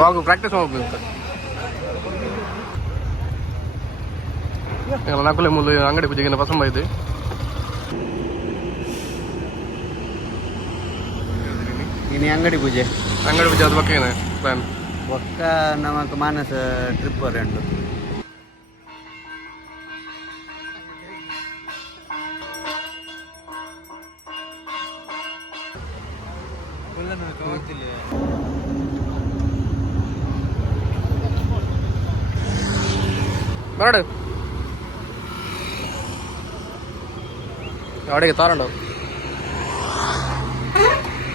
ವಾಗು practice ಮಾಡಬೇಕು ನಾಲ್ಕುಲೆ ಮೂಲ ಅಂಗಡಿ ಪೂಜೆಗೆ ಪಸಂದ ಇದೆ ಇನ್ನು ಅಂಗಡಿ ಪೂಜೆ ಅದು ಬಗ್ಗೆ ಪ್ಲಾನ್ ಒಕ್ಕ ನಮಕ್ ಮಾನಸ ಟ್ರಿಪ್ ಬರಂಡು ಬರಡು ಅಡಿಗೆ ತಾರಂಡು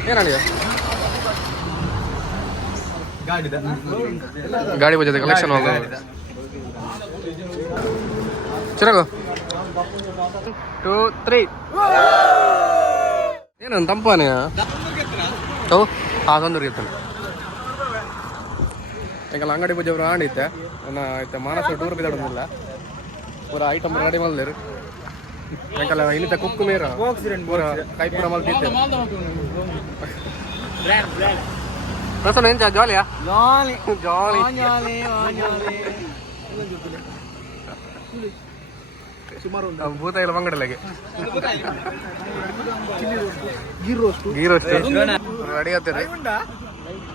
ಏನಾಡಿಯ ಗಾಡಿ ಬಜೆ ಕಲೆಕ್ಷನ್ ಹೋಗ ಚಿರಗು 2 3 ಏನು ತಂಪಾನೆ ತೊಂದರೆ ಇರ್ತಾನೆ ಈಗ ಅಂಗಡಿ ಪೂಜೆ ಅವರು ಆಡಿತ್ತೆ ಆಯ್ತು ಮಾನಸ ಟೂರ್ ಬಿದ್ದಾಡೋದಿಲ್ಲ ಪೂರ ಐಟಮ್ ರೆಡಿ ಮಲ್ದಿರು ಯಾಕಲ್ಲ ಇನ್ನಿತ ಕುಕ್ಕು ಮೇರ ಪೂರ ಕೈ ಪೂರ ಮಲ್ದಿತ್ತೆ ಪ್ರಸನ್ನ ಎಂಚ ಜಾಲಿಯಾ ಜಾಲಿ ಭೂತ ಇಲ್ಲ ಬಂಗಡಲೆಗೆ ಗೀ ರೋಸ್ಟ್ ರೆಡಿ ಆಗ್ತೀರಿ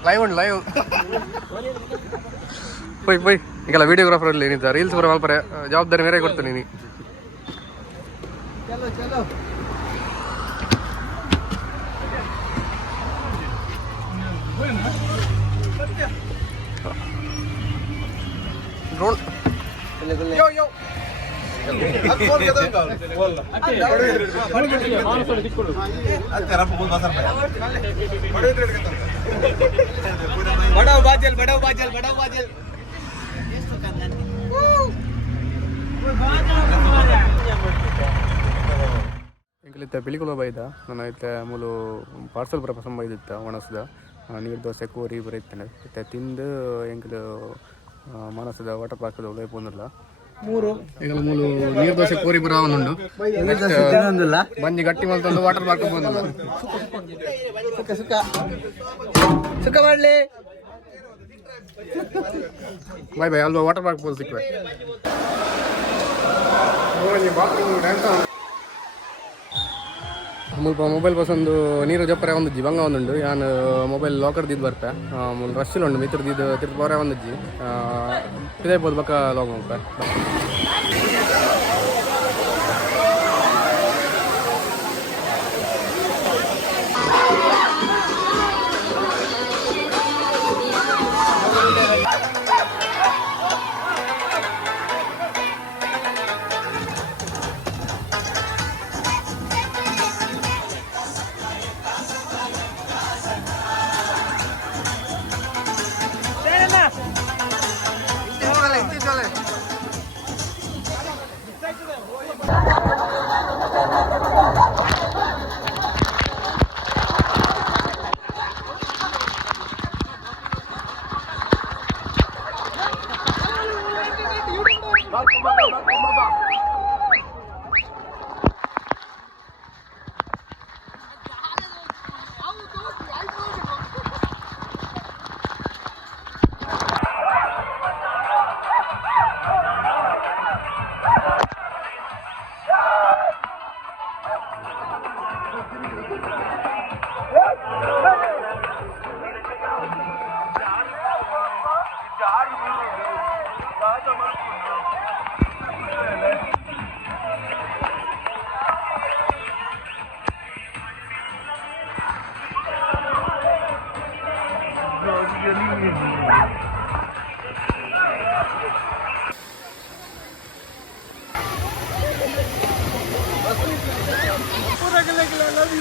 ಲೈವ್ ಉಂಟು ಲೈವ್ ಪೊಯ್ ಪೊಯ್ ಈಗೆಲ್ಲ ವಿಡಿಯೋಗ್ರಾಫರ್ ಅಲ್ಲಿ ಏನಿದ್ದ ರೀಲ್ಸ್ ಬರೋ ಮಲ್ಪರೆ ಜವಾಬ್ದಾರಿ ಮೇರೆ ಕೊಡ್ತೀನಿ ನೀನು ಡ್ರೋನ್ ಬಡವ ಬಾಜಲ್ ಎಂಕಲಿತ್ತ ಪಿಲಿಕುಲ ಬೈದ ನಾನು ಐತೆ ಮೂಲು ಪಾರ್ಸಲ್ ಬರ ಪಸಂದ ಬೈದಿತ್ತ ಒಣಸ್ದ ನೀರು ದೋಸೆ ಕೋರಿ ಬರೀತೇನೆ ಮತ್ತೆ ತಿಂದು ಎಂಕಲು ಮಾನಸದ ವಾಟರ್ ಪಾರ್ಕ್ದ ಒಳ್ಳೆ ಪೋನಿಲ್ಲ ಈಗ ಮೂಲು ನೀರು ದೋಸೆ ಕೋರಿ ಬರ ಅವನುಂಡು ಬಂಜಿ ಗಟ್ಟಿ ಮಲ್ತೊಂದು ವಾಟರ್ ಪಾರ್ಕ್ ಬಂದಿಲ್ಲ ಸುಖ ಮಾಡ್ಲಿ ಬಾಯ್ ಬಾಯ್ ಅಲ್ವಾ ವಾಟರ್ ಪಾರ್ಕ್ ಬೋದು ಸಿಕ್ವೆ ಮುಲ್ಪ ಮೊಬೈಲ್ ಬಸ್ಸೊಂದು ನೀರು ಜಪ್ಪರೆ ಒಂದು ಬಂಗ ಒಂದುಂಡು ಯಾನು ಮೊಬೈಲ್ ಲಾಕರ್ ದಿದ್ದು ಬರ್ಪೆ ರಶ್ ಉಂಡು ಮಿತ್ರದಿದ್ದು ತಿರ್ಪವರೆ ಒಂದಜ್ಜಿ ಇದೇ ಬೋದು ಬಕ್ಕ ಲಾಗ್ ಮುಲ್ಪೆ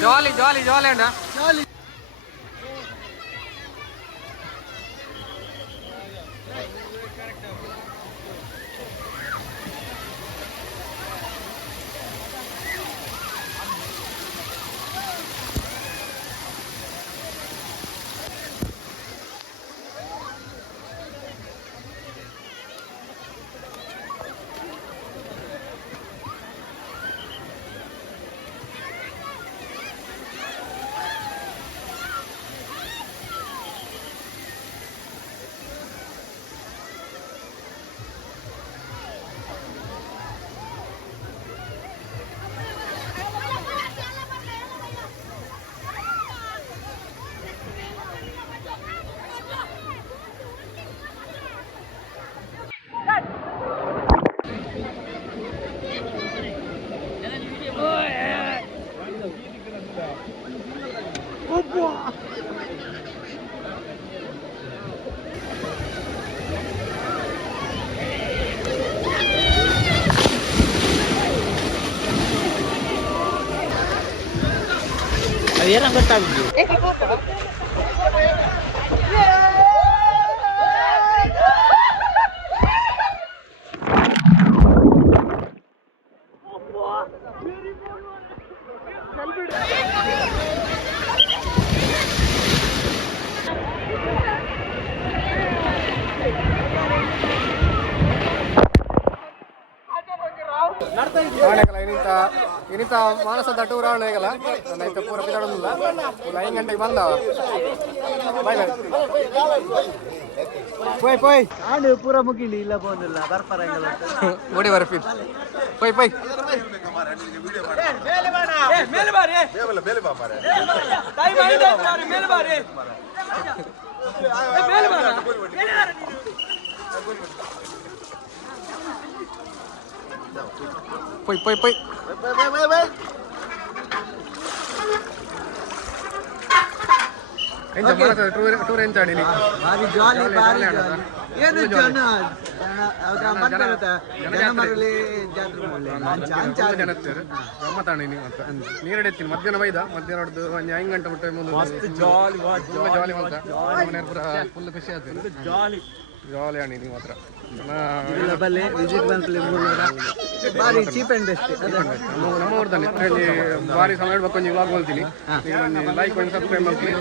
ಜಾಲಿ ಜಾಲಿ ಜಾಲಿ ಅಣ್ಣ ಜಾಲಿ ಏನೋ ಗೊತ್ತಾಗುದು. ಆಣೆಗಲ್ಲ ಇನ್ನಿತ ಮಾನಸದ ಟೂರ್ ಆಣೆಗಲ್ಲ ನೈತ ಪೂರ ಬಿದ್ದಾಡೋದಿಲ್ಲ ಒಂದು 5 ಗಂಟೆಗೆ ಬಂದವ ಬಾಯ್ ಬಾಯ್ ಪೋಯ್ ಆಡು ಪೂರ ಮುಗಿಲಿ ಇಲ್ಲ ಬೋದಿಲ್ಲ ಬರ್ಪಾರಂಗಲ್ಲ ಓಡಿ ಬರಫಿ ಪೋಯ್ ಪೋಯ್ Poi, poi, poi. ಎಂತ ಮಾಡತ ಟೂರ್ ಎಂತ ಆಡಿ ಭಾರಿ ಜಾಲಿ ಭಾರಿ ಜಾಲಿ ಏನು ಜನ ಜನ ಮರಳಿ ಜಾತ್ರೆ ಜನ ಗಮ್ಮತ್ತಾಣಿ ನೀವು ಅಂತ ನೀರಡಿ ಎತ್ತೀನಿ ಮಧ್ಯಾಹ್ನ ಬೈದ ಮಧ್ಯಾಹ್ನ ಹೊಡೆದು ಒಂದು 5 ಗಂಟೆ ಬಿಟ್ಟು ಮುಂದೆ ಜಾಲಿ ಜಾಲಿ ಮಾಡ್ತಾ ಮನೆಯವ್ರು ಪೂರ ಫುಲ್ ಖುಷಿ ಆಗ್ತದೆ ಜಾಲಿ ಜಾಲಿ ಆಣಿ ನೀವು ಮಾತ್ರ ಬಲ್ಲೆ ವಿಸಿಟ್ ಬಂತಲ್ಲಿ ಭಾರಿ ಚೀಪ್ ಆ್ಯಂಡ್ ಬೆಸ್ಟ್ ನಮ್ಮ ಊರ್ದಾನೆ ಭಾರಿ ಸಮಯ ಹೇಳ್ಬೇಕು ನೀವು ಇವಾಗ ಹೋಗ್ತೀನಿ ಲೈಕ್ ಒಂದು ಸಬ್ಸ್ಕ್ರೈಬ್ ಮಾಡ್ತೀನಿ